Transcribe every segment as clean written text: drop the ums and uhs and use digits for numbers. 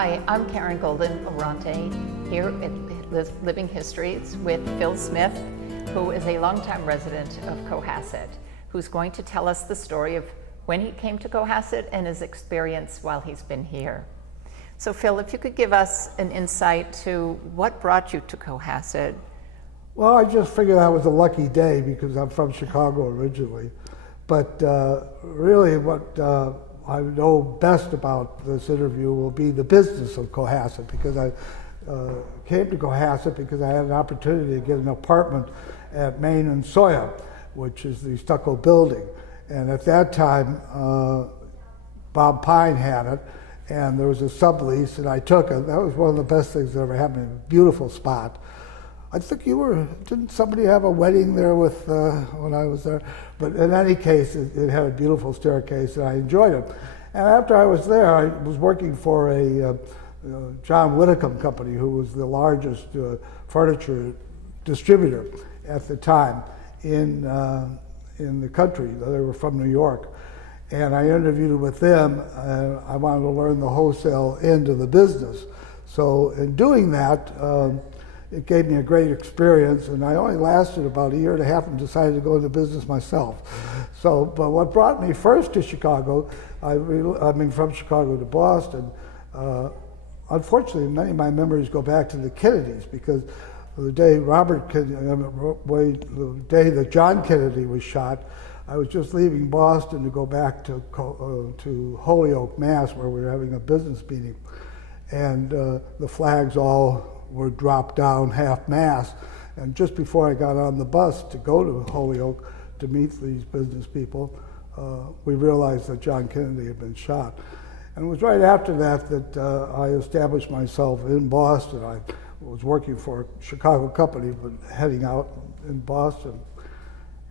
Hi, I'm Karen Golden Oronte here at Living Histories with Phil Smith, who is a longtime resident of Cohasset, who's going to tell us the story of when he came to Cohasset and his experience while he's been here. So Phil, if you could give us an insight to what brought you to Cohasset. Well, I just figured that was a lucky day because I'm from Chicago originally. But really what I know best about this interview will be the business of Cohasset, because I came to Cohasset because I had an opportunity to get an apartment at Main and Soya, which is the stucco building. And at that time, Bob Pine had it, and there was a sublease, and I took it. That was one of the best things that ever happened. A beautiful spot. I think didn't somebody have a wedding there with, when I was there? But in any case, it had a beautiful staircase, and I enjoyed it. And after I was there, I was working for a John Whitcomb company, who was the largest furniture distributor at the time in the country. They were from New York. And I interviewed with them, and I wanted to learn the wholesale end of the business. So in doing that, it gave me a great experience, and I only lasted about a year and a half and decided to go into business myself. So, but what brought me first to Chicago, from Chicago to Boston, unfortunately, many of my memories go back to the Kennedys, because the day the day that John Kennedy was shot, I was just leaving Boston to go back to Holyoke, Mass, where we were having a business meeting, and the flags all were dropped down half-mast. And just before I got on the bus to go to Holyoke to meet these business people, we realized that John Kennedy had been shot. And it was right after that I established myself in Boston. I was working for a Chicago company, but heading out in Boston.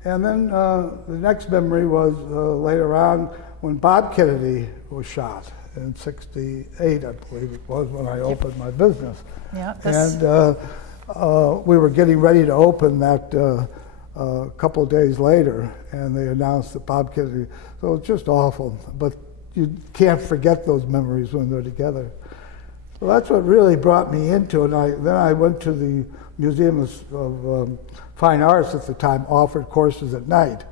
And then the next memory was later on when Bob Kennedy was shot in '68, I believe it was, when I opened my business. Yeah, and we were getting ready to open that a couple of days later, and they announced that Bob Kennedy, so it's just awful, but you can't forget those memories when they're together. So that's what really brought me into it. Then I went to the Museum of Fine Arts at the time, offered courses at night.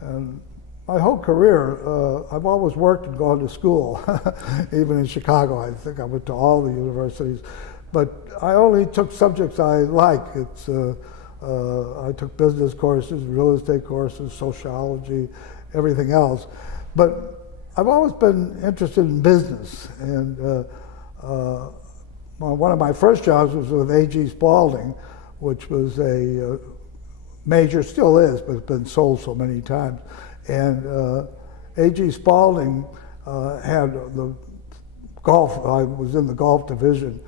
And my whole career, I've always worked and gone to school, even in Chicago. I think I went to all the universities, but I only took subjects I like. I took business courses, real estate courses, sociology, everything else. But I've always been interested in business, and one of my first jobs was with A.G. Spalding, which was a major, still is, but it's been sold so many times. And A.G. Spalding had the golf, I was in the golf division.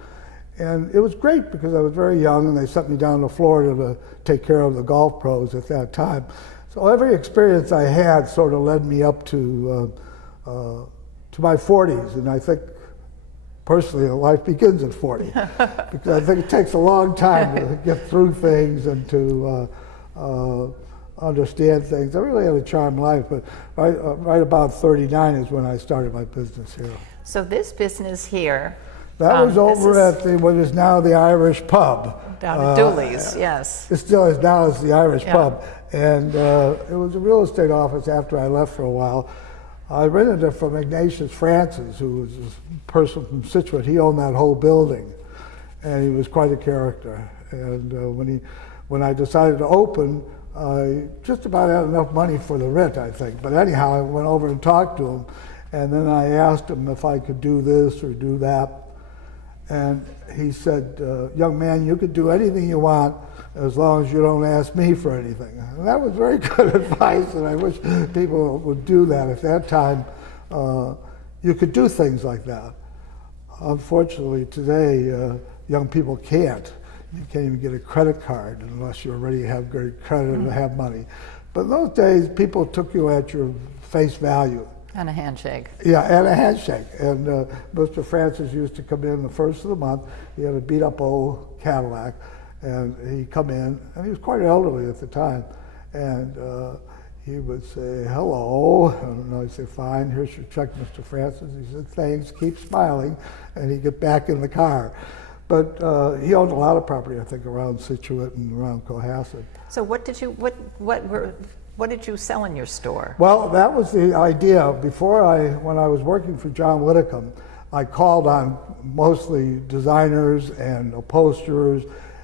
And it was great because I was very young, and they sent me down to Florida to take care of the golf pros at that time. So every experience I had sort of led me up to my 40s, and I think personally life begins at 40, because I think it takes a long time to get through things and to understand things. I really had a charmed life, but right about 39 is when I started my business here. So this business here, that was over at what is now the Irish Pub. Down at Dooley's, yes. It still is now, it's the Irish Yeah. Pub. And it was a real estate office after I left for a while. I rented it from Ignatius Francis, who was a person from Scituate. He owned that whole building, and he was quite a character. And when I decided to open, I just about had enough money for the rent, I think. But anyhow, I went over and talked to him, and then I asked him if I could do this or do that. And he said, young man, you could do anything you want as long as you don't ask me for anything. And that was very good advice, and I wish people would do that. At that time, you could do things like that. Unfortunately, today, young people can't. You can't even get a credit card unless you already have great credit and have money. But in those days, people took you at your face value. And a handshake. Yeah, and a handshake. And Mr. Francis used to come in the first of the month. He had a beat-up old Cadillac, and he'd come in, and he was quite elderly at the time. And he would say, hello, and I'd say, fine, here's your check, Mr. Francis. He said, thanks, keep smiling, and he'd get back in the car. But he owned a lot of property, I think, around Scituate and around Cohasset. So what did you sell in your store? Well, that was the idea. When I was working for John Whitcomb, I called on mostly designers and upholsterers,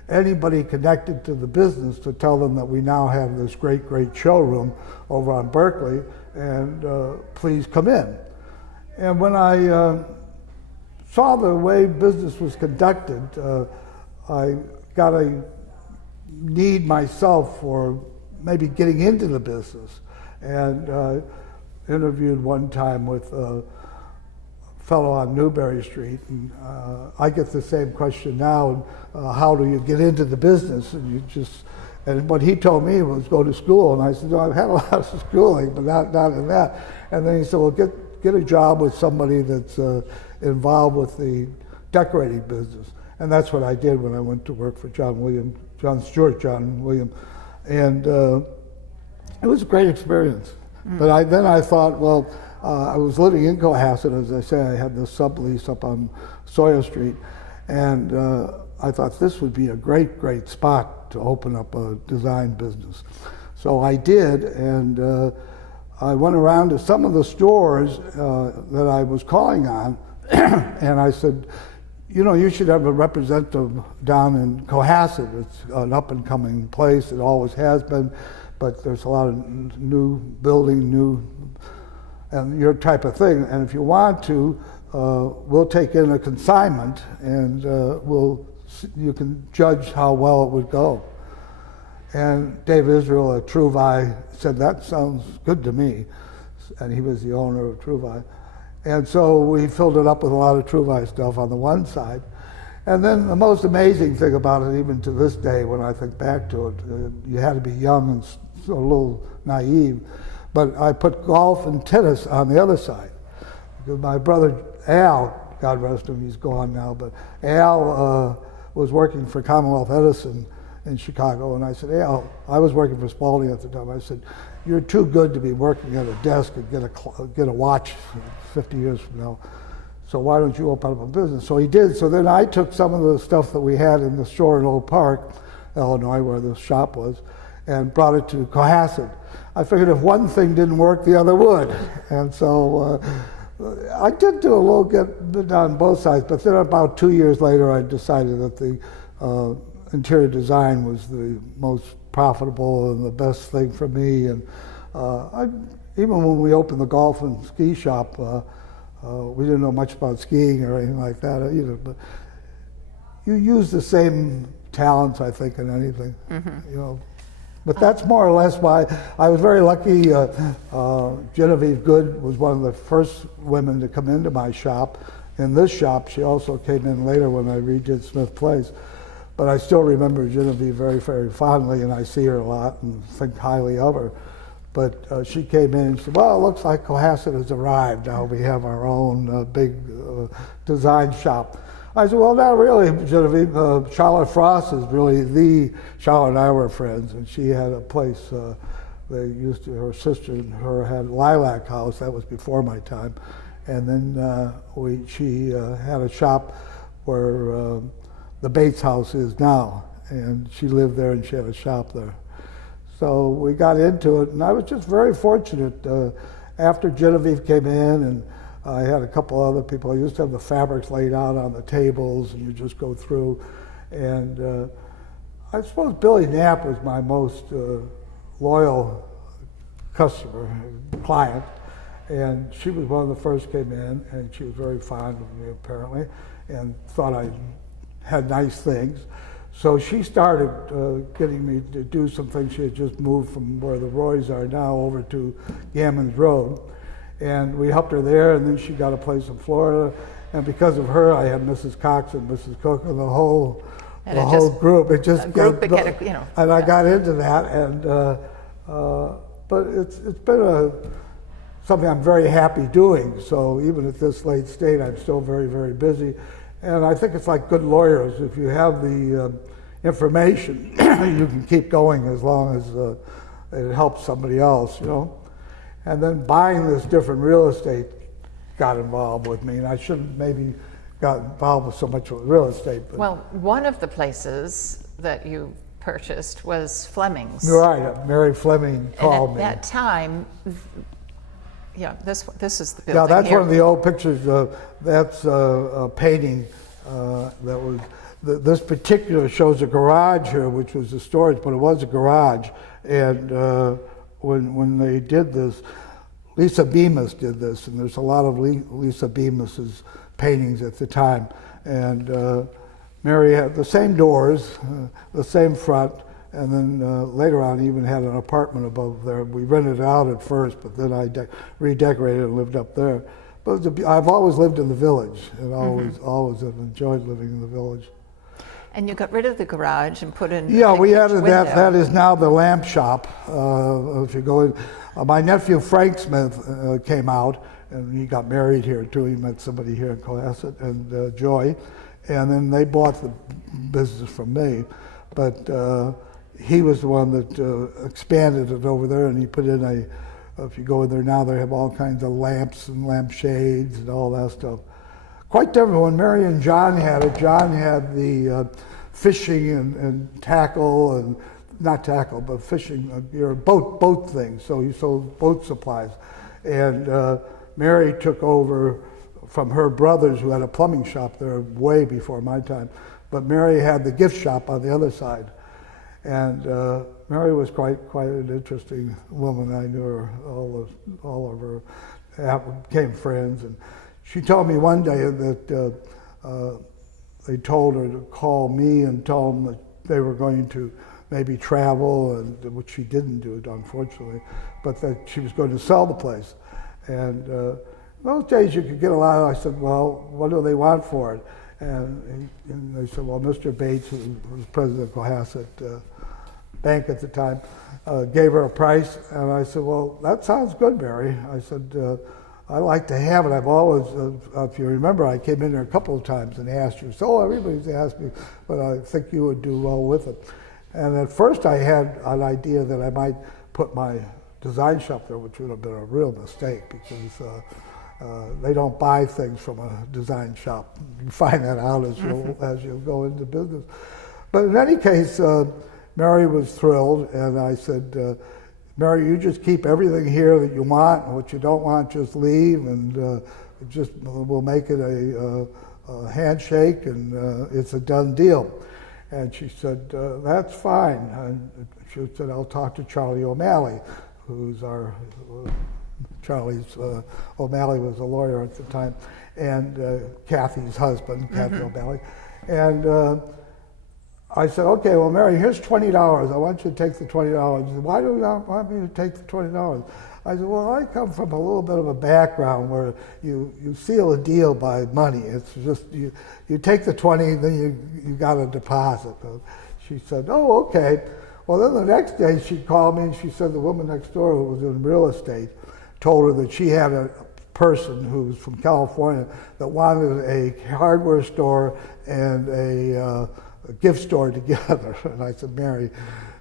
anybody connected to the business, to tell them that we now have this great, great showroom over on Berkeley, and please come in. And when I saw the way business was conducted, I got a need myself for maybe getting into the business, and interviewed one time with a fellow on Newberry Street, and I get the same question now, how do you get into the business? And what he told me was go to school, and I said, no, I've had a lot of schooling, but not in that. And then he said, well, get a job with somebody that's involved with the decorating business. And that's what I did when I went to work for John William, and it was a great experience. But then I thought, well, I was living in Cohasset, as I say. I had this sublease up on Sawyer Street, and I thought this would be a great, great spot to open up a design business. So I did, and I went around to some of the stores that I was calling on, and I said, you know, you should have a representative down in Cohasset. It's an up-and-coming place. It always has been, but there's a lot of new building, and your type of thing. And if you want to, we'll take in a consignment, and you can judge how well it would go. And Dave Israel at Trouvi said, that sounds good to me. And he was the owner of Trouvi. And so we filled it up with a lot of Trouvi stuff on the one side. And then the most amazing thing about it, even to this day, when I think back to it, you had to be young and a little naive, but I put golf and tennis on the other side. Because my brother Al, God rest him, he's gone now, but Al was working for Commonwealth Edison in Chicago, and I said, Al, I was working for Spalding at the time. I said, you're too good to be working at a desk and get a watch 50 years from now. So why don't you open up a business? So he did. So then I took some of the stuff that we had in the store in Oak Park, Illinois, where the shop was, and brought it to Cohasset. I figured if one thing didn't work, the other would. And so I did do a little bit on both sides, but then about 2 years later, I decided that the interior design was the most profitable and the best thing for me. And even when we opened the golf and ski shop, we didn't know much about skiing or anything like that either, but you use the same talents, I think, in anything, you know. But that's more or less why I was very lucky. Genevieve Good was one of the first women to come into my shop. In this shop, she also came in later when I redid Smith Place. But I still remember Genevieve very, very fondly, and I see her a lot and think highly of her. But she came in and said, well, it looks like Cohasset has arrived. Now we have our own big design shop. I said, well, not really, Genevieve. Charlotte Frost is really Charlotte and I were friends, and she had a place, her sister and her had Lilac House. That was before my time. And then she had a shop where the Bates House is now, and she lived there and she had a shop there. So we got into it, and I was just very fortunate. After Genevieve came in, and I had a couple other people, I used to have the fabrics laid out on the tables, and you just go through. And I suppose Billy Knapp was my most loyal client, and she was one of the first came in, and she was very fond of me apparently, and thought I had nice things. So she started getting me to do some things. She had just moved from where the Roys are now over to Gammons Road. And we helped her there, and then she got a place in Florida. And because of her, I had Mrs. Cox and Mrs. Cook and the whole group. It just and I got into that, and but it's been something I'm very happy doing. So even at this late state, I'm still very, very busy. And I think it's like good lawyers. If you have the information, you can keep going as long as it helps somebody else, you know. And then buying this different real estate got involved with me, and I shouldn't maybe got involved with so much with real estate. But Well, one of the places that you purchased was Fleming's. right, Mary Fleming called and me. at that time, yeah, this is the Yeah, building that's here. one of the old pictures. That's a painting that was. This particular shows a garage here, which was a storage, but it was a garage. And when they did this, Lisa Bemis did this, and there's a lot of Lisa Bemis's paintings at the time. And Mary had the same doors, the same front, and then later on even had an apartment above there. We rented it out at first, but then I redecorated and lived up there. But I've always lived in the village, and always have enjoyed living in the village. And you got rid of the garage and put in Yeah, a big we kitchen added that. window. That is now the lamp shop. If you go in, my nephew Frank Smith came out, and he got married here too. He met somebody here in Cohasset, and Joy, and then they bought the business from me. But he was the one that expanded it over there, and he put in a. If you go in there now, they have all kinds of lamps and lampshades and all that stuff. Quite different. When Mary and John had it, John had the fishing and tackle, and not tackle, but fishing, boat things. So he sold boat supplies. And Mary took over from her brothers who had a plumbing shop there way before my time. But Mary had the gift shop on the other side. And Mary was quite an interesting woman. I knew her, all of her became friends. And she told me one day that they told her to call me and tell them that they were going to maybe travel, and which she didn't do, unfortunately, but that she was going to sell the place. And in those days you could get a lot. I said, well, what do they want for it? And they said, well, Mr. Bates, who was president of Cohasset Bank at the time, gave her a price. And I said, well, that sounds good, Mary. I said, I like to have it. I've always, if you remember, I came in there a couple of times and asked you. So everybody's asked me, but I think you would do well with it. And at first I had an idea that I might put my design shop there, which would have been a real mistake, because they don't buy things from a design shop. You find that out as you go into business. But in any case, Mary was thrilled, and I said, Mary, you just keep everything here that you want, and what you don't want, just leave, and we'll make it a handshake, and it's a done deal. And she said, that's fine. And she said, I'll talk to Charlie O'Malley, who's our, O'Malley was a lawyer at the time, and Kathy's husband, Kathy O'Malley. And I said, okay, well, Mary, here's $20. I want you to take the $20. She said, why do you not want me to take the $20? I said, well, I come from a little bit of a background where you seal a deal by money. It's just, you take the 20, then you got a deposit. She said, oh, okay. Well, then the next day she called me and she said the woman next door who was in real estate told her that she had a person who was from California that wanted a hardware store and a gift store together. And I said, Mary,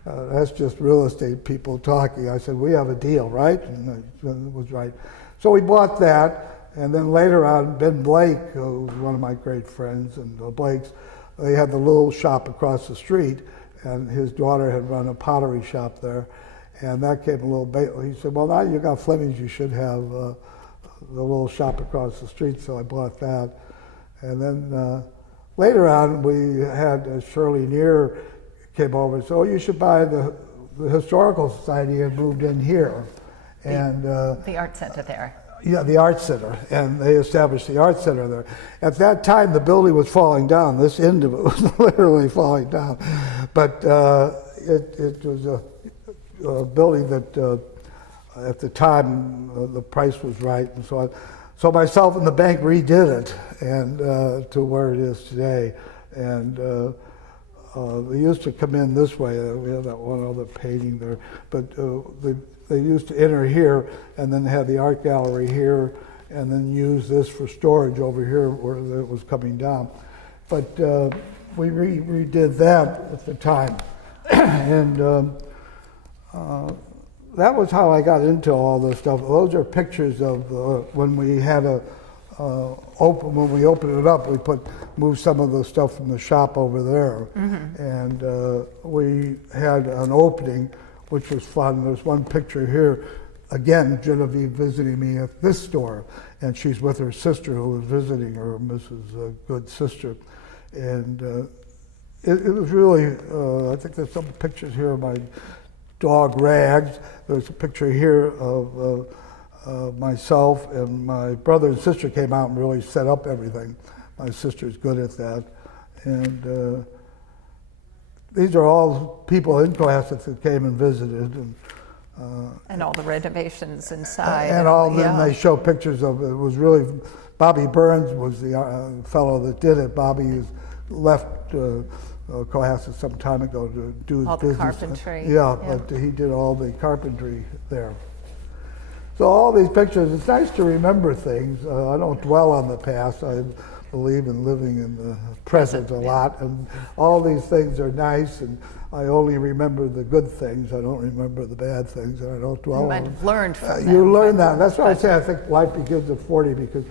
that's just real estate people talking. I said, we have a deal, right? And it was right. So we bought that, and then later on, Ben Blake, who was one of my great friends, and the Blakes, they had the little shop across the street, and his daughter had run a pottery shop there, and that came a little bit. He said, well, now you got Fleming's, you should have the little shop across the street, so I bought that. And then later on, we had Shirley Neer came over and said, oh, you should buy the Historical Society, and moved in here. And the art center there. Yeah, the art center, and they established the art center there. At that time, the building was falling down. This end of it was literally falling down. But it was a building that at the time the price was right and so on. So myself and the bank redid it and to where it is today. And they used to come in this way. We have that one other painting there, but they used to enter here and then have the art gallery here, and then use this for storage over here where it was coming down. But we redid that at the time, and that was how I got into all this stuff. Those are pictures of when we had when we opened it up, we moved some of the stuff from the shop over there. And we had an opening, which was fun. There's one picture here, again, Genevieve visiting me at this store, and she's with her sister who was visiting her, Mrs. Good's sister. And it was really, I think there's some pictures here of my dog Rags. There's a picture here of myself, and my brother and sister came out and really set up everything. My sister's good at that. And these are all people in Cohasset that came and visited. And all the renovations inside. And then they show pictures of it. Was really, Bobby Burns was the fellow that did it. Bobby left Cohasset some time ago to do his all business. The carpentry. But he did all the carpentry there. So all these pictures, it's nice to remember things. I don't dwell on the past. I believe in living in the present a lot, and all these things are nice, and I only remember the good things. I don't remember the bad things, and I don't dwell on them. I've learned from them. You learn that. That's why I say I think life begins at 40, because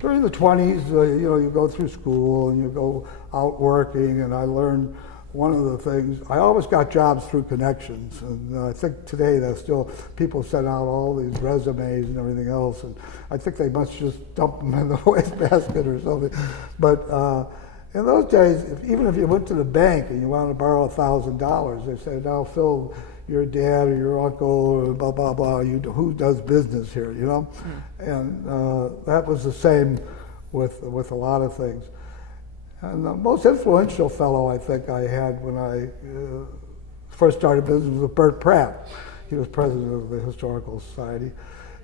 during the 20s, you go through school and you go out working, and I learned one of the things, I always got jobs through connections, and I think today there's still people send out all these resumes and everything else, and I think they must just dump them in the wastebasket or something. But in those days, even if you went to the bank and you wanted to borrow $1,000, they say, now Phil, your dad or your uncle or blah, blah, blah, who does business here, you know? And that was the same with a lot of things. And the most influential fellow I think I had when I first started business was Bert Pratt. He was president of the Historical Society,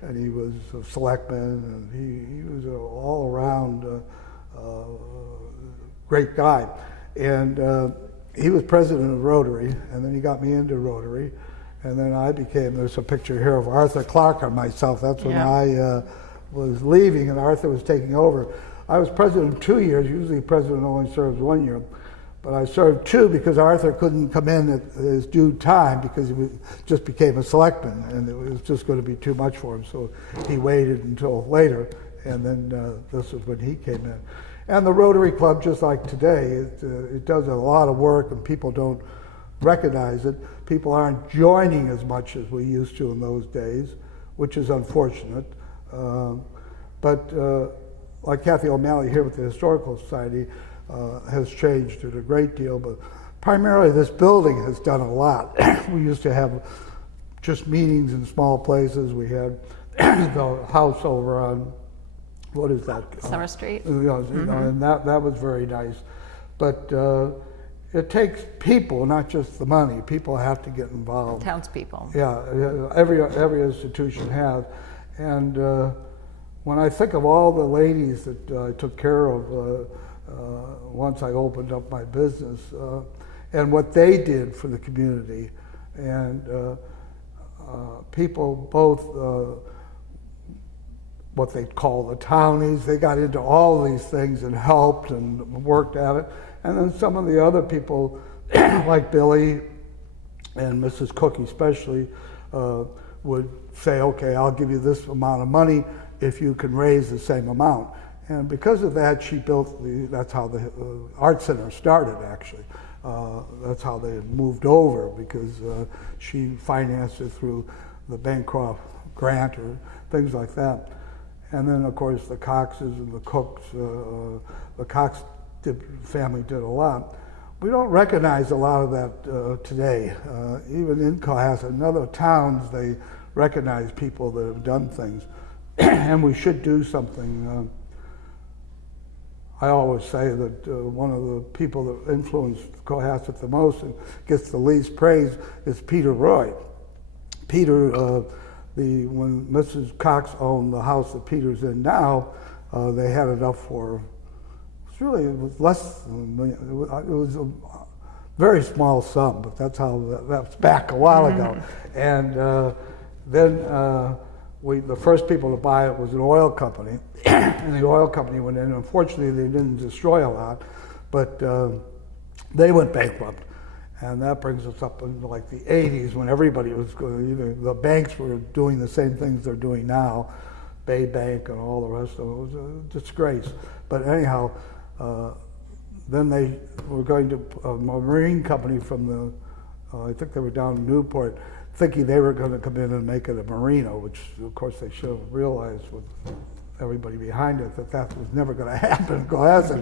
and he was a selectman, and he was an all-around great guy. And he was president of Rotary, and then he got me into Rotary, and then I became, there's a picture here of Arthur Clark and myself. That's when I was leaving and Arthur was taking over. I was president 2 years. Usually president only serves 1 year. But I served 2 because Arthur couldn't come in at his due time because he just became a selectman, and it was just going to be too much for him. So he waited until later, and then this is when he came in. And the Rotary Club, just like today, it does a lot of work, and people don't recognize it. People aren't joining as much as we used to in those days, which is unfortunate. But like Kathy O'Malley here with the Historical Society has changed it a great deal, but primarily this building has done a lot. We used to have just meetings in small places. We had the house over on, what is that? Summer Street. And that was very nice. But it takes people, not just the money. People have to get involved. Townspeople. Yeah, every institution has. And when I think of all the ladies that I took care of once I opened up my business, and what they did for the community, and people both, what they call the townies, they got into all these things and helped and worked at it. And then some of the other people, like Billy and Mrs. Cook especially, would say, okay, I'll give you this amount of money if you can raise the same amount. And because of that, she built that's how the Art Center started, actually. That's how they moved over, because she financed it through the Bancroft grant or things like that. And then, of course, the Coxes and the Cooks, the Cox family did a lot. We don't recognize a lot of that today. Even in Cohasset, in other towns, they recognize people that have done things. And we should do something. I always say that one of the people that influenced Cohasset the most and gets the least praise is Peter Roy. Peter, when Mrs. Cox owned the house that Peter's in now, they had enough for, it was less than $1 million. It was a very small sum, but that's how, that's back a while ago. And then the first people to buy it was an oil company, and the oil company went in. Unfortunately, they didn't destroy a lot, but they went bankrupt. And that brings us up into like the 80s when everybody was going, either the banks were doing the same things they're doing now, Bay Bank and all the rest of it. It was a disgrace. But anyhow, then they were going to a marine company from the, I think they were down in Newport, thinking they were going to come in and make it a marina, which of course they should have realized with everybody behind it that was never going to happen in Cohasset.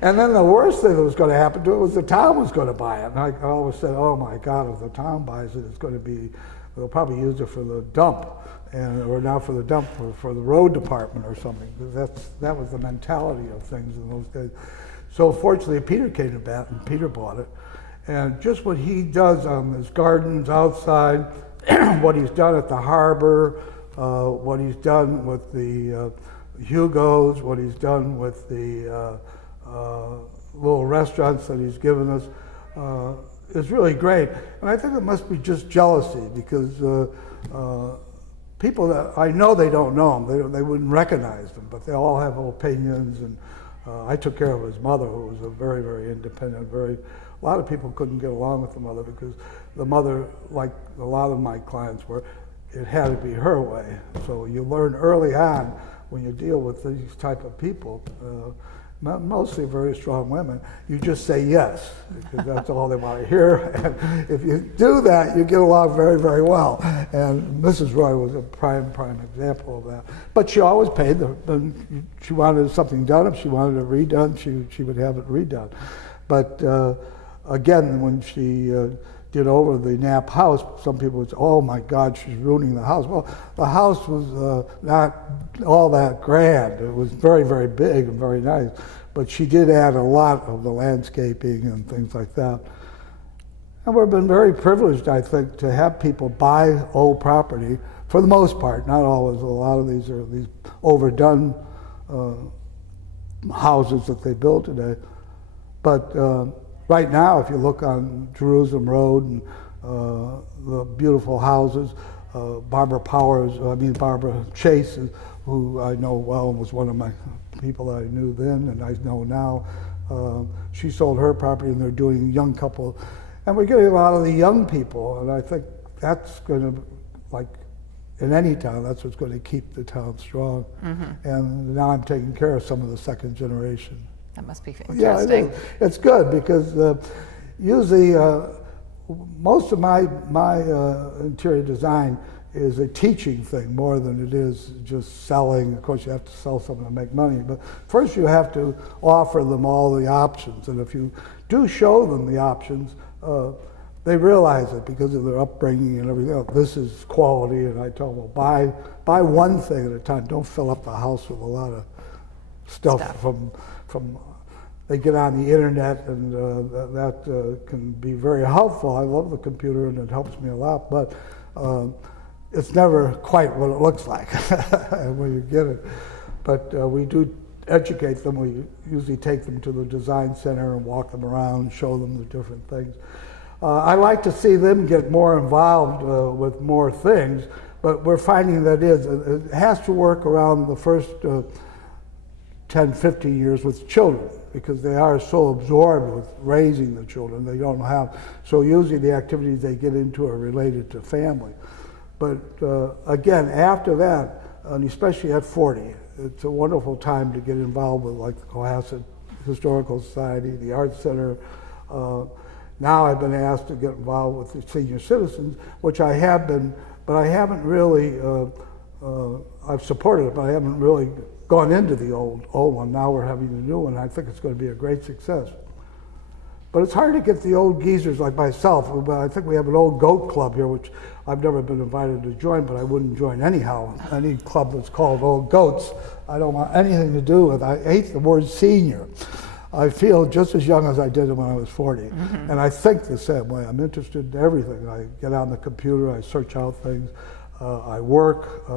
And then the worst thing that was going to happen to it was the town was going to buy it. And I always said, oh my God, if the town buys it, it's going to be, they'll probably use it for the dump, or now for the dump for the road department or something. That was the mentality of things in those days. So fortunately, Peter came to bat and Peter bought it. And just what he does on his gardens outside, what he's done at the harbor, what he's done with the Hugos, what he's done with the little restaurants that he's given us, is really great. And I think it must be just jealousy, because people that I know, they don't know him, they wouldn't recognize them, but they all have opinions. And I took care of his mother, who was a very, very independent, a lot of people couldn't get along with the mother, because the mother, like a lot of my clients were, it had to be her way. So you learn early on, when you deal with these type of people, mostly very strong women, you just say yes, because that's all they want to hear. And if you do that, you get along very, very well. And Mrs. Roy was a prime example of that. But she always paid. She wanted something done. If she wanted it redone, she would have it redone. But again, when she did over the Knapp house, some people would say, oh my God, she's ruining the house. Well, the house was not all that grand. It was very, very big and very nice. But she did add a lot of the landscaping and things like that. And we've been very privileged, I think, to have people buy old property, for the most part, not always. A lot of these are these overdone houses that they build today. But right now, if you look on Jerusalem Road and the beautiful houses, Barbara Chase, who I know well and was one of my people that I knew then and I know now, she sold her property, and they're doing young couple. And we're getting a lot of the young people, and I think that's going to, like in any town, that's what's going to keep the town strong. Mm-hmm. And now I'm taking care of some of the second generation. That must be fantastic. Yeah, it is. It's good, because usually most of my interior design is a teaching thing more than it is just selling. Of course, you have to sell something to make money, but first you have to offer them all the options. And if you do show them the options, they realize it because of their upbringing and everything else. This is quality, and I tell them, well, buy one thing at a time. Don't fill up the house with a lot of stuff. From they get on the internet, and that can be very helpful. I love the computer, and it helps me a lot, but it's never quite what it looks like when you get it. But we do educate them. We usually take them to the design center and walk them around, show them the different things. I like to see them get more involved with more things, but we're finding that it has to work around the first 10, 15 years with children, because they are so absorbed with raising the children. They don't have, so usually the activities they get into are related to family. But again, after that, and especially at 40, it's a wonderful time to get involved with, like the Cohasset Historical Society, the Arts Center. Now I've been asked to get involved with the senior citizens, which I have been, but I haven't really, I've supported it, but I haven't really gone into the old one. Now we're having the new one. I think it's going to be a great success. But it's hard to get the old geezers like myself. I think we have an old goat club here, which I've never been invited to join, but I wouldn't join anyhow. Any club that's called Old Goats, I don't want anything to do with. I hate the word senior. I feel just as young as I did when I was 40. Mm-hmm. And I think the same way. I'm interested in everything. I get on the computer, I search out things, I work,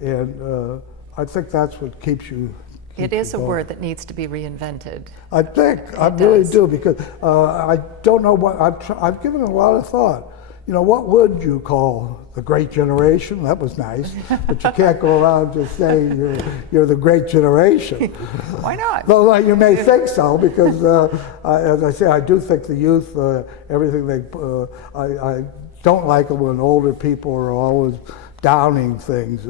and I think that's what keeps you. It is a word that needs to be reinvented. I think, I really do, because I don't know what, I've given it a lot of thought. you know, what would you call the great generation? That was nice, but you can't go around just saying you're the great generation. Why not? Though you may think so, because as I say, I do think the youth, everything I don't like it when older people are always downing things.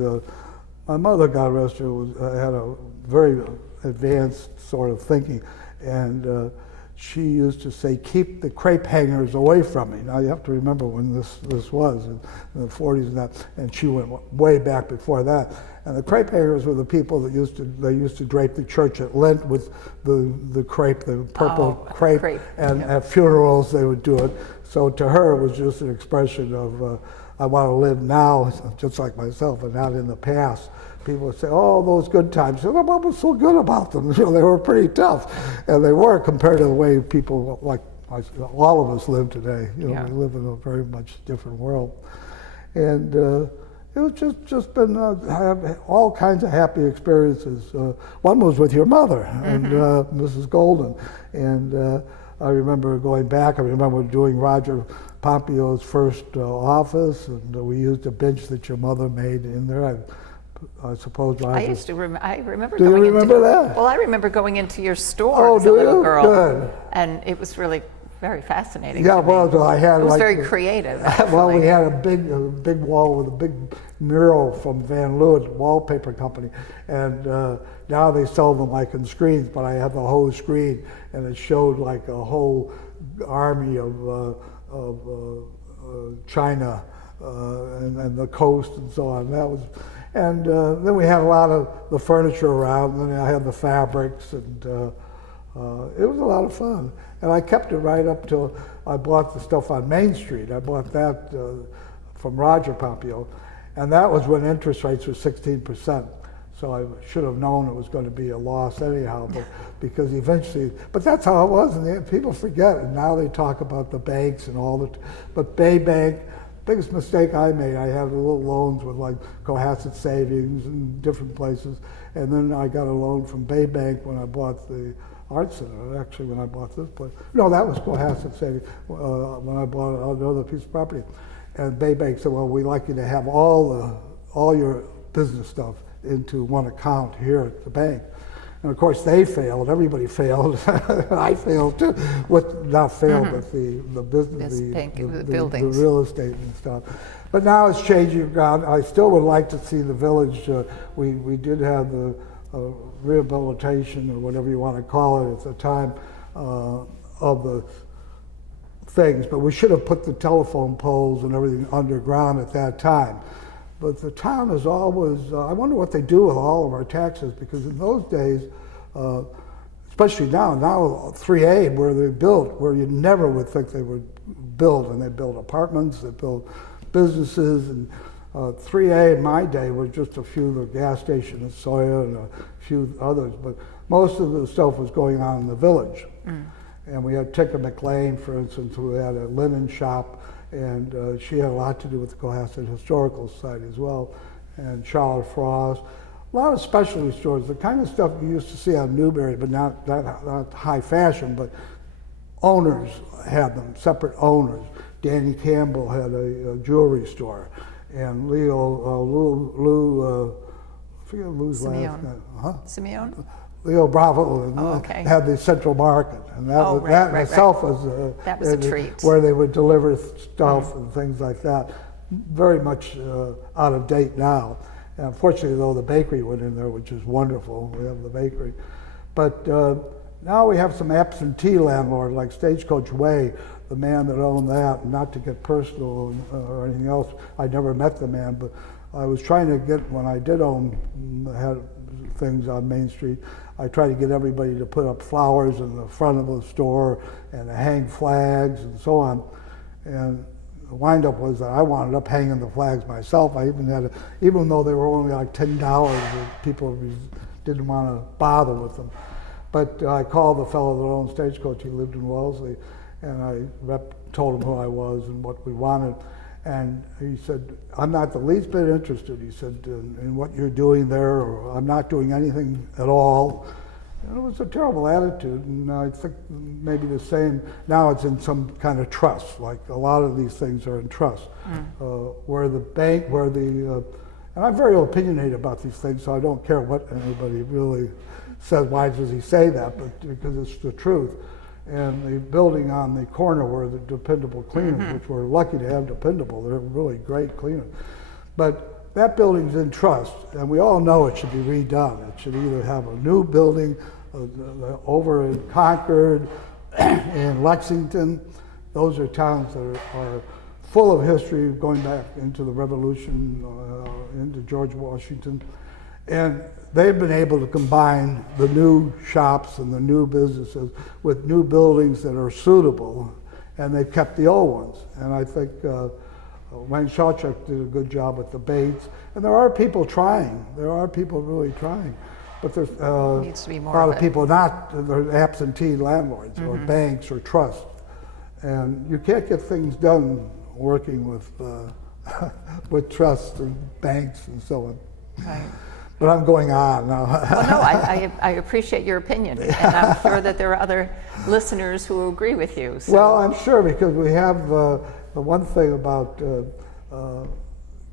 My mother, God rest her, had a very advanced sort of thinking, and she used to say, keep the crepe hangers away from me. Now you have to remember when this was in the 40s and that, and she went way back before that. And the crepe hangers were the people that used to drape the church at Lent with the crepe, the purple crepe, and at funerals they would do it. So to her it was just an expression of, I want to live now just like myself and not in the past. People would say, oh, those good times. What was so good about them? You know, they were pretty tough. And they were compared to the way people like all of us live today. You know, we live in a very much different world. And it was just been all kinds of happy experiences. One was with your mother and Mrs. Golden. And I remember going back, I remember doing Roger Pompio's first office, and we used a bench that your mother made in there. I suppose I used to I remember Do going you remember into, that? Well, I remember going into your store as a little girl. Good. And it was really very fascinating. Yeah, to me. well, I had it was like very creative. Well, we had a big wall with a big mural from Van Leeuwen Wallpaper Company, and now they sell them like in screens. But I had the whole screen, and it showed like a whole army of China and the coast and so on. That was. And then we had a lot of the furniture around, and then I had the fabrics, and it was a lot of fun. And I kept it right up till I bought the stuff on Main Street. I bought that from Roger Pompeo, and that was when interest rates were 16%. So I should have known it was going to be a loss anyhow, but because eventually, but that's how it was, and people forget, and now they talk about the banks and all that, but Bay Bank, biggest mistake I made, I had little loans with like Cohasset Savings and different places, and then I got a loan from Bay Bank when I bought the Art Center, actually when I bought this place. No, that was Cohasset Savings, when I bought another piece of property. And Bay Bank said, well, we'd like you to have all your business stuff into one account here at the bank. And of course they failed, everybody failed, I failed too. Not failed, but the business, the real estate and stuff. But now it's changing ground. I still would like to see the village, we did have the rehabilitation or whatever you want to call it at the time of the things, but we should have put the telephone poles and everything underground at that time. But the town is always, I wonder what they do with all of our taxes, because in those days, especially now 3A, where they built, where you never would think they would build, and they built apartments, they built businesses, and 3A in my day was just a few, the gas station in Sawyer and a few others, but most of the stuff was going on in the village. And we had Ticka McLean, for instance, who had a linen shop, and she had a lot to do with the Cohasset Historical Society as well, and Charlotte Frost. A lot of specialty stores, the kind of stuff you used to see on Newberry, but not high fashion, but owners had them, separate owners. Danny Campbell had a jewelry store, and Lou, I forget Lou's last name. Simeon? Leo Bravo had the Central Market, and that itself was that was a treat. Where they would deliver stuff and things like that. Very much out of date now. And unfortunately, though, the bakery went in there, which is wonderful. We have the bakery, but now we have some absentee landlords like Stagecoach Way, the man that owned that. Not to get personal or anything else, I never met the man, but I was trying to get, when I did had things on Main Street, I tried to get everybody to put up flowers in the front of the store and to hang flags and so on. And the wind-up was that I wound up hanging the flags myself. I even had, even though they were only like $10, people didn't want to bother with them. But I called the fellow that owned Stagecoach. He lived in Wellesley, and I told him who I was and what we wanted. And he said, I'm not the least bit interested, he said, in what you're doing there, or I'm not doing anything at all. And it was a terrible attitude, and I think maybe the same, now it's in some kind of trust, like a lot of these things are in trust, where the bank, and I'm very opinionated about these things, so I don't care what anybody really says, why does he say that, but because it's the truth. And the building on the corner were the dependable cleaners, which we're lucky to have dependable, they're really great cleaners. But that building's in trust, and we all know it should be redone. It should either have a new building over in Concord, in Lexington. Those are towns that are full of history going back into the Revolution, into George Washington. And they've been able to combine the new shops and the new businesses with new buildings that are suitable, and they've kept the old ones. And I think Wayne Shawchuck did a good job with the Bates. And there are people trying. There are people really trying. But there's needs to be more a lot of of it. people they're absentee landlords or banks or trusts. And you can't get things done working with with trusts and banks and so on. Right. But I'm going on now. Well, no, I appreciate your opinion, and I'm sure that there are other listeners who agree with you. So. Well, I'm sure, because we have the one thing about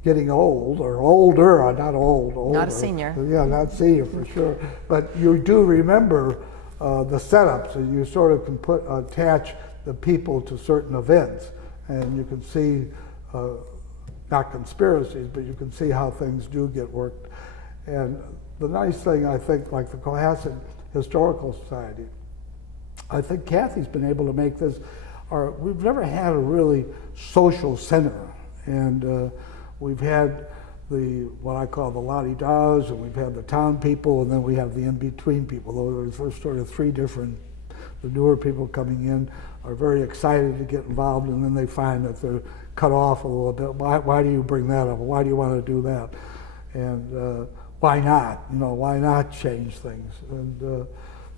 getting old, or older, not old, older. Not a senior. Yeah, not senior for sure. But you do remember the setups, and you sort of can attach the people to certain events, and you can see, not conspiracies, but you can see how things do get worked. And the nice thing, I think, like the Cohasset Historical Society, I think Kathy's been able to make this, we've never had a really social center. And we've had what I call the la-di-das, and we've had the town people, and then we have the in-between people. There's sort of three different, the newer people coming in are very excited to get involved, and then they find that they're cut off a little bit. Why do you bring that up? Why do you want to do that? And why not? Why not change things? And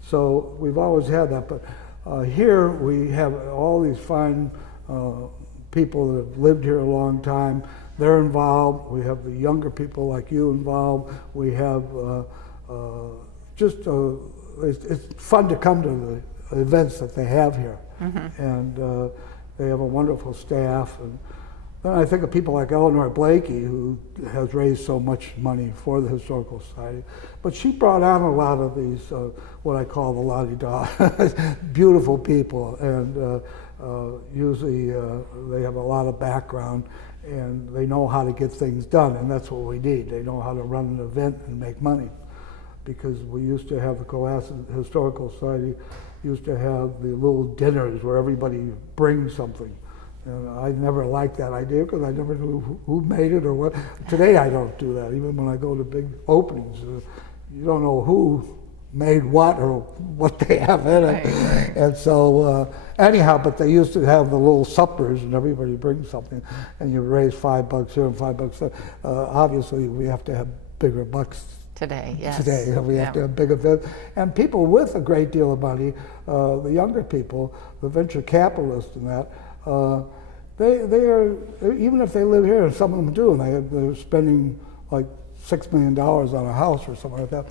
so we've always had that. But here we have all these fine people that have lived here a long time. They're involved. We have the younger people like you involved. We have it's fun to come to the events that they have here. And they have a wonderful staff. And then I think of people like Eleanor Blakey, who has raised so much money for the Historical Society. But she brought on a lot of these, what I call the la-di-da, beautiful people. And usually they have a lot of background, and they know how to get things done, and that's what we need. They know how to run an event and make money. Because we used to have the Cohasset Historical Society, used to have the little dinners where everybody brings something. And I never liked that idea because I never knew who made it or what. Today I don't do that. Even when I go to big openings, you don't know who made what or what they have in it. Right. And so anyhow, but they used to have the little suppers and everybody brings something, and you raise $5 here and $5 there. Obviously we have to have bigger bucks today, yes. Today, we have to have big events. And people with a great deal of money, the younger people, the venture capitalists and that, they are, even if they live here, and some of them do, and they're spending like $6 million on a house or something like that.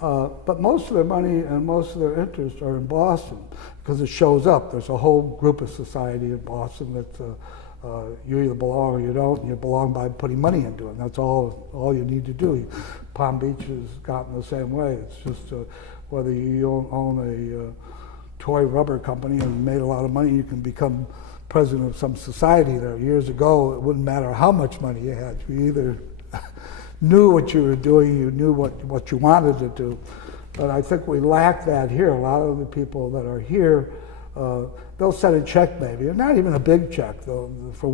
But most of their money and most of their interests are in Boston, because it shows up. There's a whole group of society in Boston that you either belong or you don't, and you belong by putting money into it. And that's all you need to do. Palm Beach has gotten the same way. It's just whether you own a toy rubber company and made a lot of money, you can become president of some society there. Years ago, it wouldn't matter how much money you had. You either knew what you were doing, you knew what you wanted to do. But I think we lack that here. A lot of the people that are here, they'll send a check maybe, and not even a big check though, for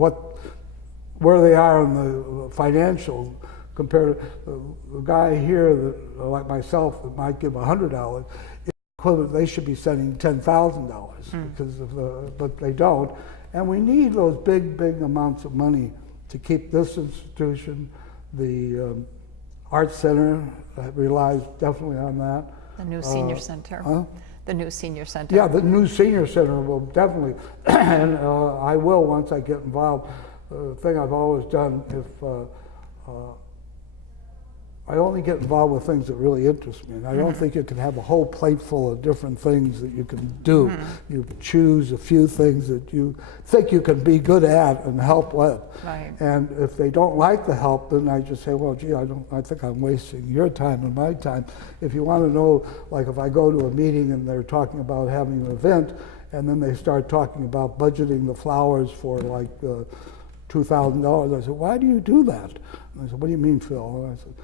where they are in the financial, compared to the guy here that, like myself, that might give $100, equivalent, they should be sending $10,000 because of but they don't. And we need those big amounts of money to keep this institution. The Art Center relies definitely on that. The new senior center. Huh? The new senior center. Yeah, the new senior center will definitely, and I will once I get involved. The thing I've always done, I only get involved with things that really interest me, and I don't think you can have a whole plate full of different things that you can do. You choose a few things that you think you can be good at and help with. Right. And if they don't like the help, then I just say, well, gee, I think I'm wasting your time and my time. If you want to know, like if I go to a meeting and they're talking about having an event, and then they start talking about budgeting the flowers for like $2,000, I said, why do you do that? And I said, what do you mean, Phil? And I said,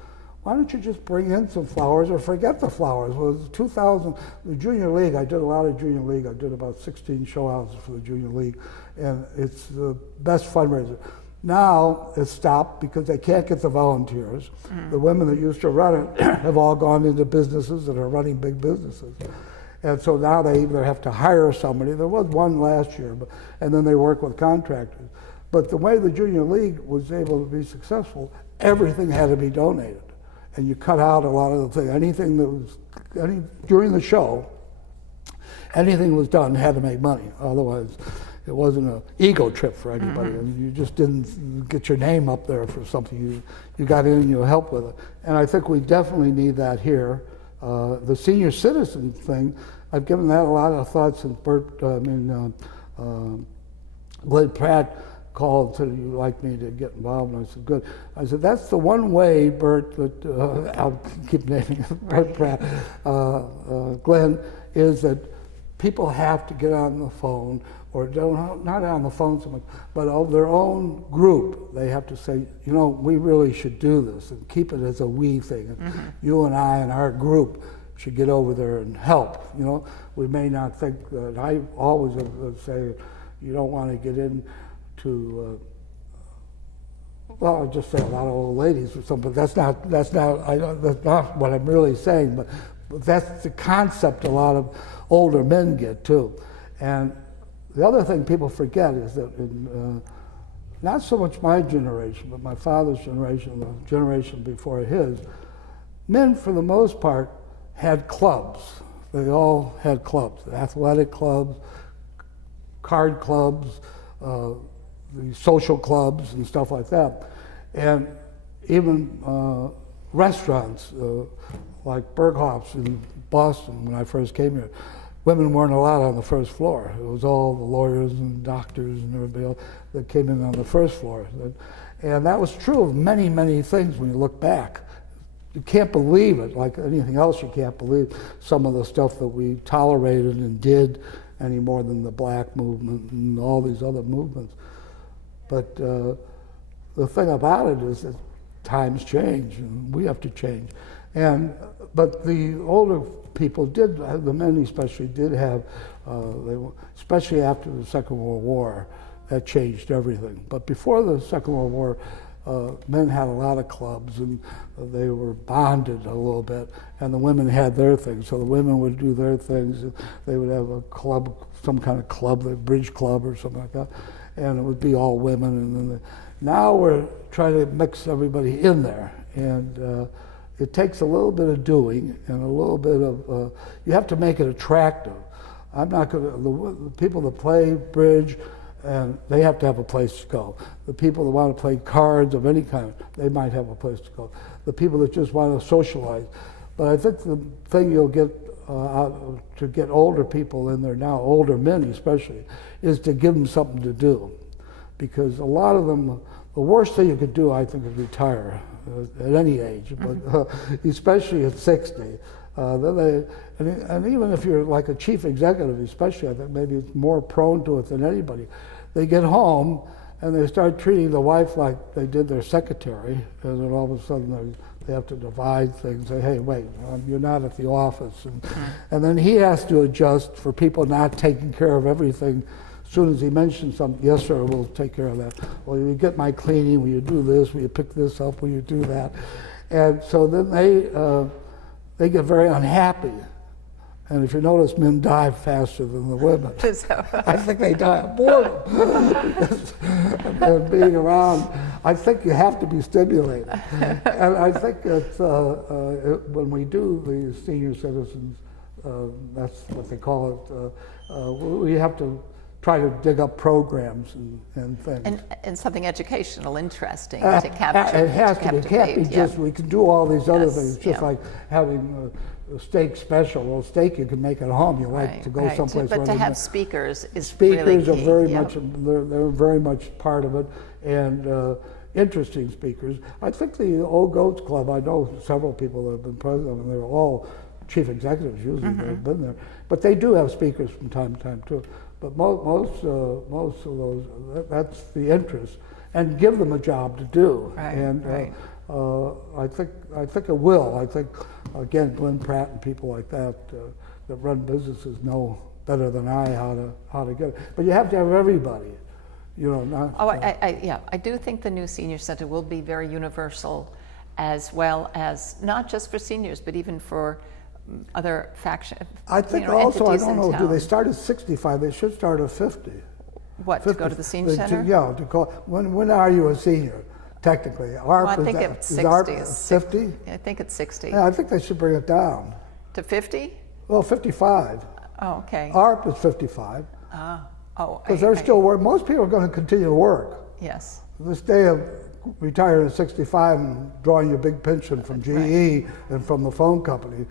why don't you just bring in some flowers or forget the flowers? Well, it was 2000, the Junior League, I did a lot of Junior League. I did about 16 show houses for the Junior League, and it's the best fundraiser. Now it's stopped because they can't get the volunteers. The women that used to run it have all gone into businesses that are running big businesses. And so now they either have to hire somebody. There was one last year, and then they work with contractors. But the way the Junior League was able to be successful, everything had to be donated. And you cut out a lot of the things. Anything that was, during the show, anything was done had to make money. Otherwise, it wasn't an ego trip for anybody. And you just didn't get your name up there for something. You got in and you helped with it. And I think we definitely need that here. The senior citizen thing, I've given that a lot of thought since Glenn Pratt called and said, you'd like me to get involved? And I said, good. I said, that's the one way, Bert, that I'll keep naming him, Bert Pratt, Glenn, is that people have to get on the phone, or not on the phone so much, but of their own group. They have to say, you know, we really should do this and keep it as a we thing. And you and I and our group should get over there and help. You know, we may not think that. I always say, you don't want to get into well, I'll just say a lot of old ladies or something. But that's not what I'm really saying. But that's the concept a lot of older men get too. And the other thing people forget is that in not so much my generation, but my father's generation, the generation before his, men for the most part had clubs. They all had clubs, athletic clubs, card clubs, the social clubs and stuff like that. And even restaurants like Berghoff's in Boston when I first came here, women weren't allowed on the first floor. It was all the lawyers and doctors and everybody else that came in on the first floor. And that was true of many, many things when you look back. You can't believe it, like anything else you can't believe some of the stuff that we tolerated and did any more than the black movement and all these other movements. But the thing about it is that times change and we have to change. But the older people did, the men especially, did have, especially after the Second World War, that changed everything. But before the Second World War, men had a lot of clubs and they were bonded a little bit, and the women had their things. So the women would do their things. They would have a club, some kind of club, a bridge club or something like that, and it would be all women. And then now we're trying to mix everybody in there, and it takes a little bit of doing and a little bit of, you have to make it attractive. I'm not going to, the people that play bridge, and they have to have a place to go. The people that want to play cards of any kind, they might have a place to go. The people that just want to socialize. But I think the thing you'll get to get older people in there now, older men especially, is to give them something to do. Because a lot of them, the worst thing you could do, I think, is retire at any age, but especially at 60. And even if you're like a chief executive, especially, I think maybe it's more prone to it than anybody. They get home and they start treating the wife like they did their secretary, and then all of a sudden they have to divide things. Say, hey, wait, you're not at the office, and then he has to adjust for people not taking care of everything. As soon as he mentions something, yes, sir, we'll take care of that. Will you get my cleaning? Will you do this? Will you pick this up? Will you do that? And so then they get very unhappy. And if you notice, men die faster than the women. I think they die of boredom. And being around, I think you have to be stimulated. And I think that when we do the senior citizens, that's what they call it, we have to try to dig up programs and things. And something educational, interesting to capture. It has to be. It can't be just, we can do all these other things, just like having a steak special. Well, steak you can make at home. You like to go someplace. But to have speakers is speakers really key. are very much, they're very much part of it, and interesting speakers. I think the Old Goats Club, I know several people that have been president, and they're all chief executives usually that have been there. But they do have speakers from time to time too. But most of those, that's the interest, and give them a job to do. I think it will. I think again, Glenn Pratt and people like that that run businesses know better than I how to get it. But you have to have everybody. Not. I do think the new senior center will be very universal, as well as not just for seniors, but even for other factions. I think also, I don't know, do they start at 65? They should start at 50. What, 50, to go to the senior center? Yeah, to call. When are you a senior, technically? I think it's 60. 50? I think it's 60. Yeah, I think they should bring it down. To 50? Well, 55. Oh, okay. ARP is 55. Because they're still working. Most people are going to continue to work. Yes. This day of retiring at 65 and drawing your big pension from GE and from the phone company,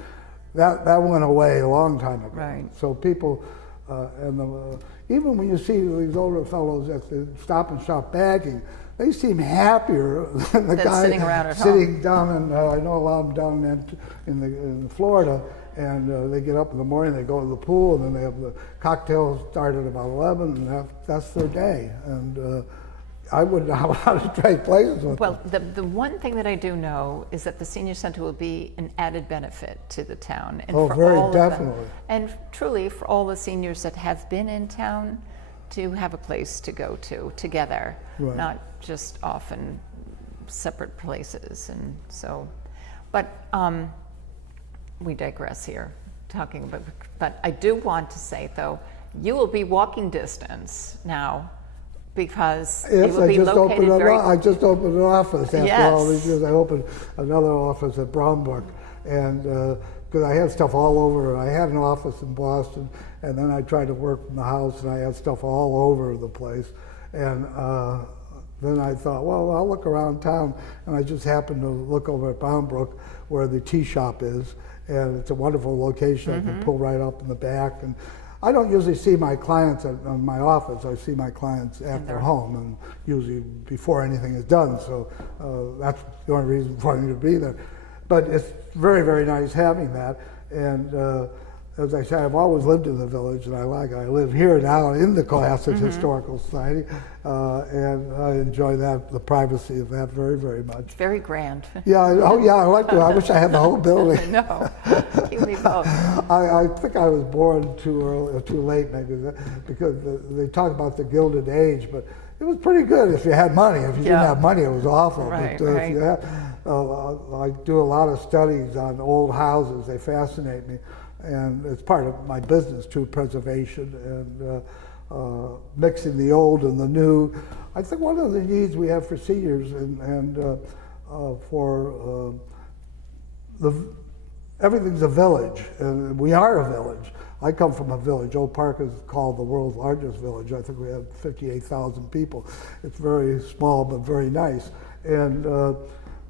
that went away a long time ago. Right. So people, even when you see these older fellows at the Stop and Shop bagging, they seem happier than the guy sitting around at sitting home. down in, I know a lot of them down in Florida, and they get up in the morning, they go to the pool, and then they have the cocktails start at about 11, and that's their day. And I wouldn't know how to trade places with them. Well, the one thing that I do know is that the senior center will be an added benefit to the town. And very definitely. And truly, for all the seniors that have been in town, to have a place to go to together, not just often separate places. And so, but we digress here, talking about, but I do want to say though, you will be walking distance now, because yes, it will be located very... I just opened an office after yes. all these years. I opened another office at Brownbrook, and because I had stuff all over. I had an office in Boston, and then I tried to work from the house, and I had stuff all over the place. And then I thought, well, I'll look around town, and I just happened to look over at Brownbrook, where the tea shop is, and it's a wonderful location. I can pull right up in the back, and I don't usually see my clients in my office. I see my clients at their home, and usually before anything is done. So that's the only reason for me to be there. But it's very, very nice having that. And as I said, I've always lived in the village, and I live here now in the Cohasset Historical Society, and I enjoy that, the privacy of that very, very much. It's very grand. Yeah, I like it. I wish I had the whole building. No, you me both. I think I was born too early or too late, maybe, because they talk about the Gilded Age, but it was pretty good if you had money. If you didn't have money, it was awful. Right, but if you had, I do a lot of studies on old houses. They fascinate me. And it's part of my business too, preservation and mixing the old and the new. I think one of the needs we have for seniors and for everything's a village, and we are a village. I come from a village. Oak Park is called the world's largest village. I think we have 58,000 people. It's very small but very nice. And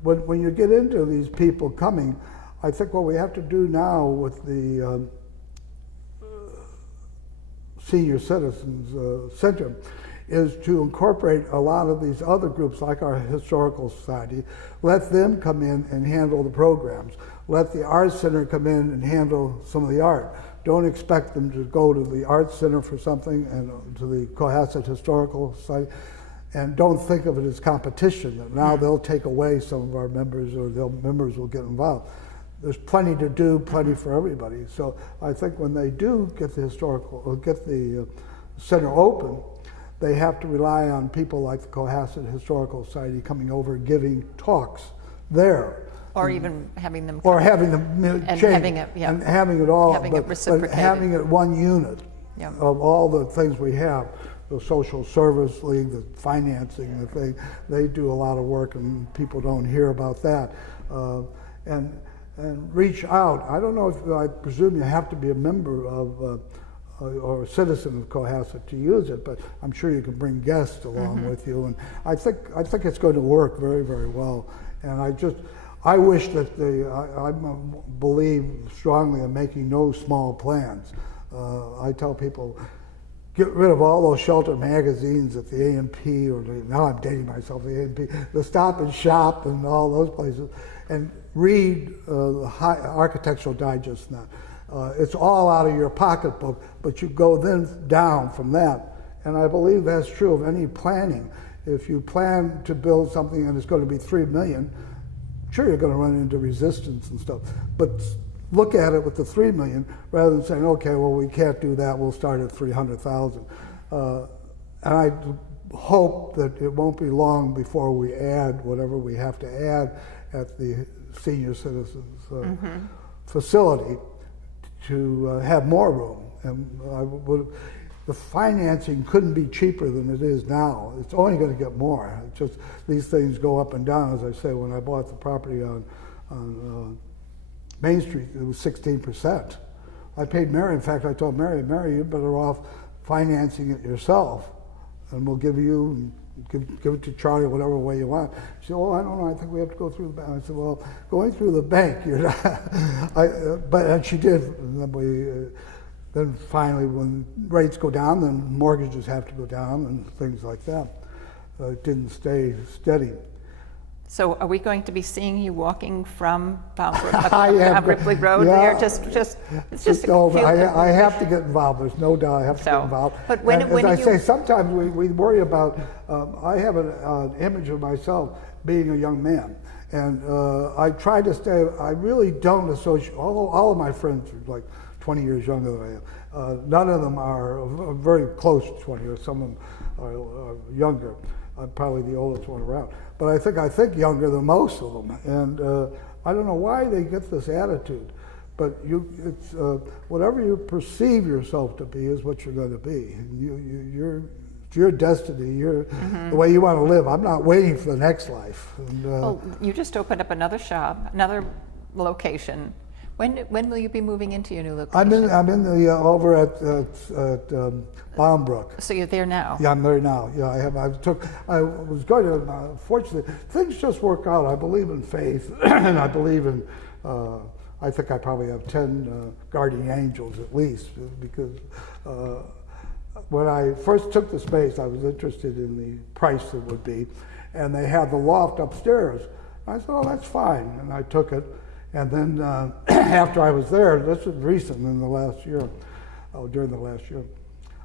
when you get into these people coming, I think what we have to do now with the Senior Citizens Center is to incorporate a lot of these other groups like our Historical Society, let them come in and handle the programs. Let the Arts Center come in and handle some of the art. Don't expect them to go to the Arts Center for something and to the Cohasset Historical Society. And don't think of it as competition. That now they'll take away some of our members, or members will get involved. There's plenty to do, plenty for everybody. So I think when they do get the center open, they have to rely on people like the Cohasset Historical Society coming over and giving talks there. Or even having them... Or having them and change. having it, and having it all, having it but reciprocated. having it one unit of all the things we have. The Social Service League, the financing, the thing, they do a lot of work, and people don't hear about that. And reach out. I don't know if, I presume you have to be a member of or a citizen of Cohasset to use it, but I'm sure you can bring guests along with you, and I think it's going to work very, very well. And I wish that I believe strongly in making no small plans. I tell people, get rid of all those shelter magazines at the A&P, or now I'm dating myself, the A&P, the Stop and Shop and all those places, and read the Architectural Digest now. It's all out of your pocketbook, but you go then down from that. And I believe that's true of any planning. If you plan to build something and it's going to be $3 million, sure, you're going to run into resistance and stuff, but look at it with the $3 million rather than saying, okay, well, we can't do that, we'll start at 300,000. And I hope that it won't be long before we add whatever we have to add at the senior citizens facility to have more room. And the financing couldn't be cheaper than it is now. It's only going to get more. It's just these things go up and down. As I say, when I bought the property on Main Street, it was 16%. I paid Mary. In fact, I told Mary, you're better off financing it yourself, and we'll give you, give it to Charlie whatever way you want. She said, oh, I don't know, I think we have to go through the bank. I said, well, going through the bank, you're not. And she did. And then finally, when rates go down, then mortgages have to go down and things like that. It didn't stay steady. So are we going to be seeing you walking from up Ripley Road there? It's just I have to get involved. There's no doubt I have to get involved. But when as I say, sometimes we worry about, I have an image of myself being a young man. And I try to stay, I really don't associate, all of my friends are like 20 years younger than I am. None of them are very close to 20, or some of them are younger. I'm probably the oldest one around. But I think younger than most of them. And I don't know why they get this attitude, but it's whatever you perceive yourself to be is what you're going to be. It's your destiny, the way you want to live. I'm not waiting for the next life. And, you just opened up another shop, another location. When will you be moving into your new location? I'm in the over at Bombrook. So you're there now? Yeah, I'm there now. Yeah, I was going to. Fortunately, things just work out. I believe in faith, and I believe in. I think I probably have 10 guardian angels at least, because when I first took the space, I was interested in the price it would be, and they had the loft upstairs. I said, "Oh, that's fine," and I took it. And then after I was there, this was recent in the last year, during the last year,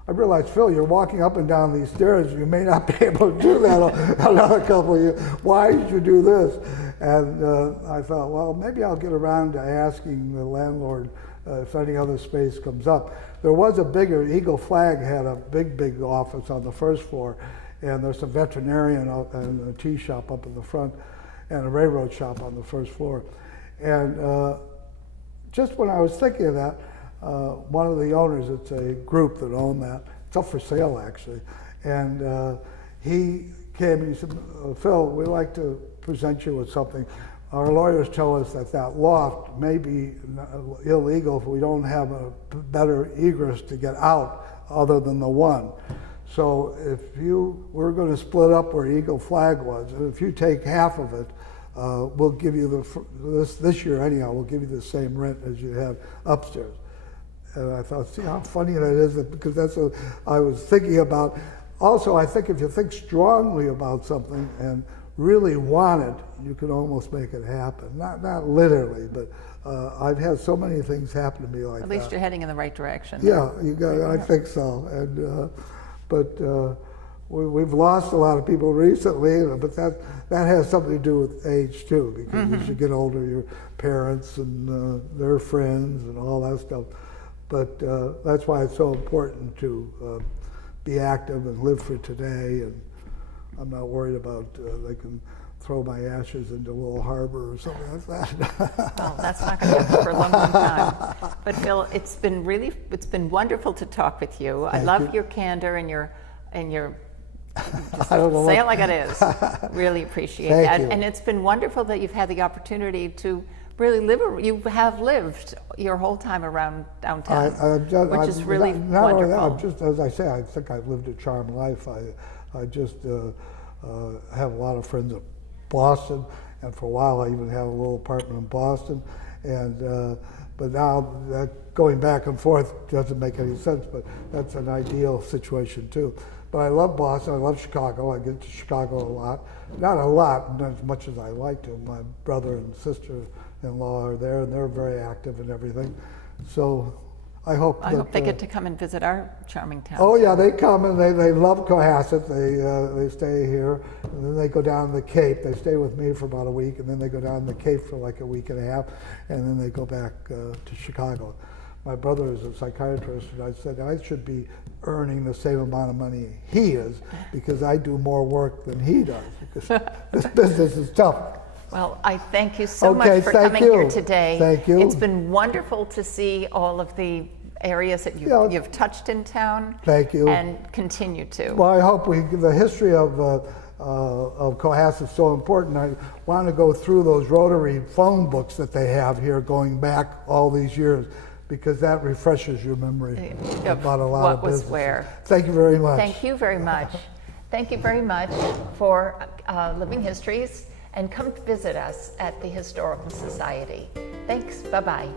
I realized, Phil, you're walking up and down these stairs, you may not be able to do that another couple of years. Why did you do this? And I thought, well, maybe I'll get around to asking the landlord if any other space comes up. There was a bigger, Eagle Flag had a big office on the first floor, and there's a veterinarian and a tea shop up in the front, and a railroad shop on the first floor. And just when I was thinking of that, one of the owners, it's a group that own that, it's up for sale actually, and he came and he said, Phil, we'd like to present you with something. Our lawyers tell us that loft may be illegal if we don't have a better egress to get out other than the one. So we're going to split up where Eagle Flag was, and if you take half of it, we'll give you this year anyhow, we'll give you the same rent as you have upstairs. And I thought, see how funny that is, because that's what I was thinking about. Also, I think if you think strongly about something and really want it, you can almost make it happen. Not literally, but I've had so many things happen to me like that. At least you're heading in the right direction. Yeah, I think so. And we've lost a lot of people recently, but that has something to do with age too, because as you get older, your parents and their friends and all that stuff. But that's why it's so important to be active and live for today. And I'm not worried about they can throw my ashes into Little Harbor or something like that. Well, that's not going to happen for a long time. But Phil, it's been wonderful to talk with you. I love your candor and your just say it like it is. Really appreciate that. You. And it's been wonderful that you've had the opportunity to really you have lived your whole time around downtown, which is really not only that, wonderful. just as I say, I think I've lived a charmed life. I just have a lot of friends in Boston, and for a while I even had a little apartment in Boston, and but now going back and forth doesn't make any sense. But that's an ideal situation too. But I love Boston. I love Chicago. I get to Chicago a lot. Not a lot, not as much as I like to. My brother and sister-in-law are there, and they're very active and everything. So I hope they get to come and visit our charming town. Oh yeah, they come and they love Cohasset. They stay here, and then they go down to the Cape. They stay with me for about a week, and then they go down to the Cape for like a week and a half, and then they go back to Chicago. My brother is a psychiatrist, and I said I should be earning the same amount of money he is because I do more work than he does because this business is tough. Well, I thank you so Okay, much for thank coming you. here today. Thank you. It's been wonderful to see all of the areas that you've touched in town. Thank you. And continue to. Well, I hope the history of Cohasset is so important. I want to go through those rotary phone books that they have here going back all these years, because that refreshes your memory about a lot of businesses. What was where. Thank you very much. Thank you very much. Thank you very much for Living Histories, and come visit us at the Historical Society. Thanks. Bye-bye.